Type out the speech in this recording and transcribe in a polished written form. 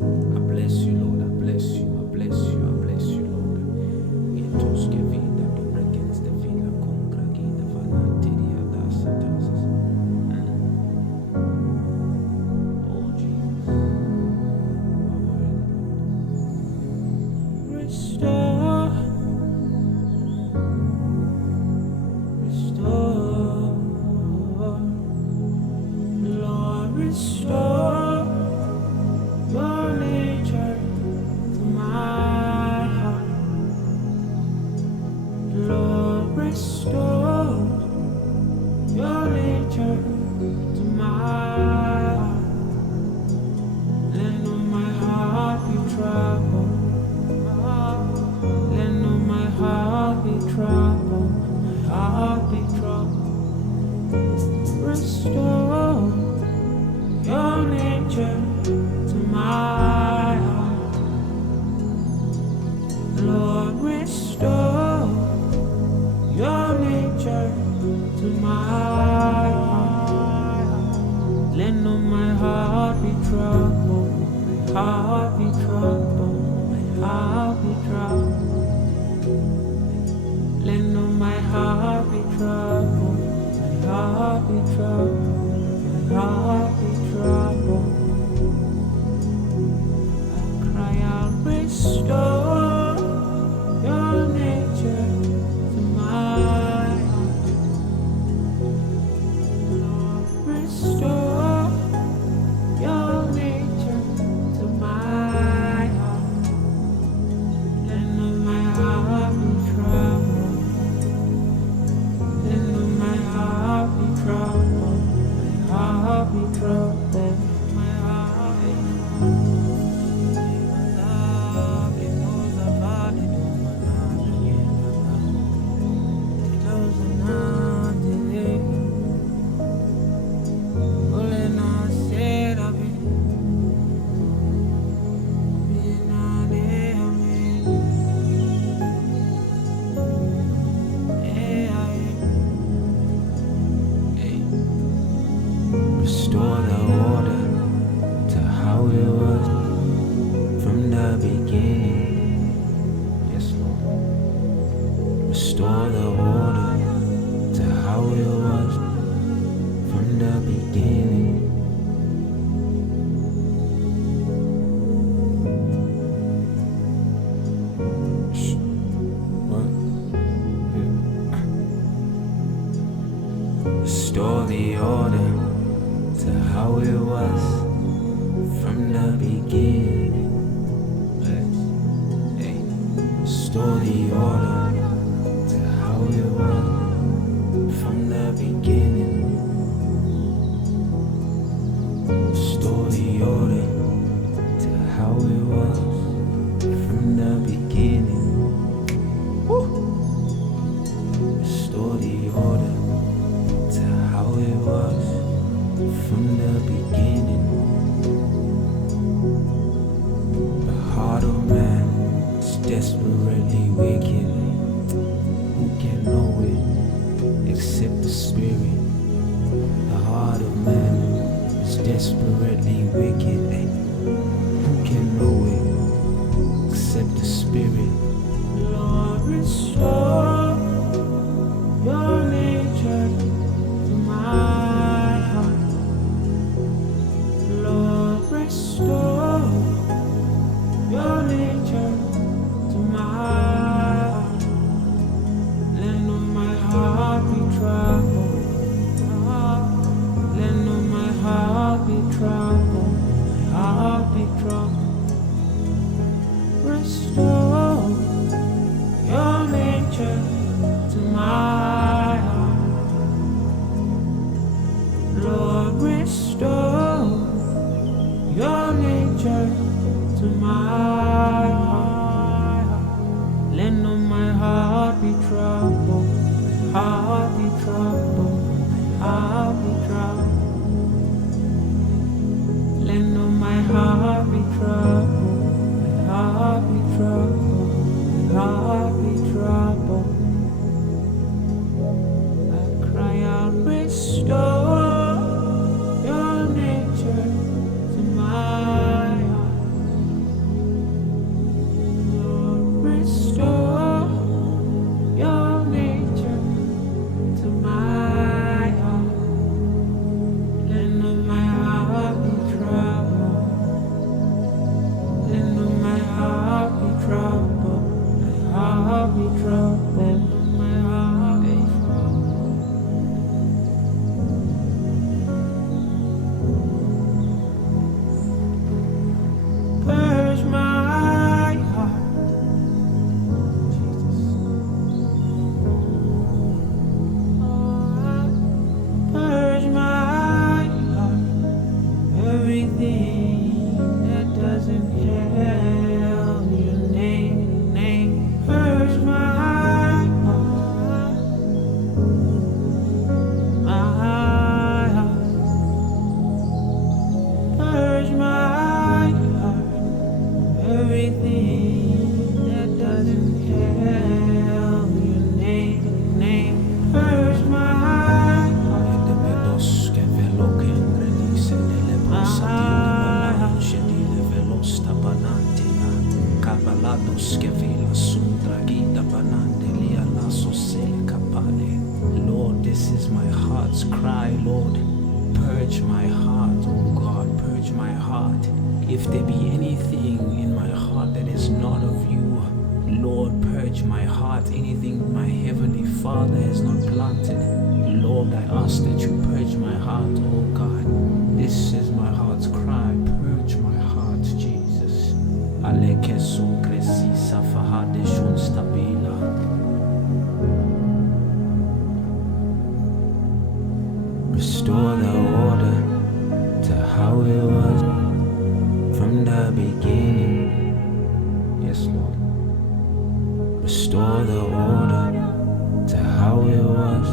I bless you, Lord. I bless you. I bless you. I bless you, Lord. Etoske vida do bregens de vida congragi de vananteria das satasas. Oh Jesus, restore, restore, Lord, restore your nature to my heart. Lord, restore your nature to my heart. Let not my heart be troubled. Let not my heart be troubled. My heart be troubled. Restore your nature to my heart. Lord, restore your nature to my heart. Let not my heart be troubled. My heart be troubled. My heart be troubled. Let not my heart be troubled. My heart be troubled. My heart be troubled. I cry out, restore your nature to my heart. Lord, restore your nature to my heart. Let not my heart be troubled. Let not my heart be troubled. My heart be troubled. My heart be troubled. Restore the order to how it was from the beginning. Yes, Lord. Restore the order to how it was from the beginning. What? Yeah. Restore the order to how it was from the beginning. Hey. Restore the order to how it was from the beginning. Restore the order to how it was from the beginning. Woo. Restore the order to how it was from the beginning. The heart of man is desperately wicked. Who can know it except the Spirit? The heart of man is desperately wicked. Who can know it except the Spirit? Lord, restore your nature to my heart. Lord, restore your nature to my heart. Let not my heart be troubled. Let not my heart be troubled. My heart be troubled. Restore your nature to my heart. Lord, restore your nature to my heart. Let not my heart be troubled. My heart be troubled. My heart be troubled. Let not my heart be troubled. My heart be troubled. skevila sundra gida banandelia lasso sele kapale. Lord, this is my heart's cry, Lord. Purge my heart, oh God, purge my heart. If there be anything in my heart that is not of you, Lord, purge my heart. Anything my Heavenly Father has not planted, Lord, I ask that you purge my heart, oh God. This is my heart's cry. Purge my heart, Jesus. Aleke so gresi safahade shun stabila. Restore the order to how it was from the beginning. Yes, Lord. Restore the order to how it was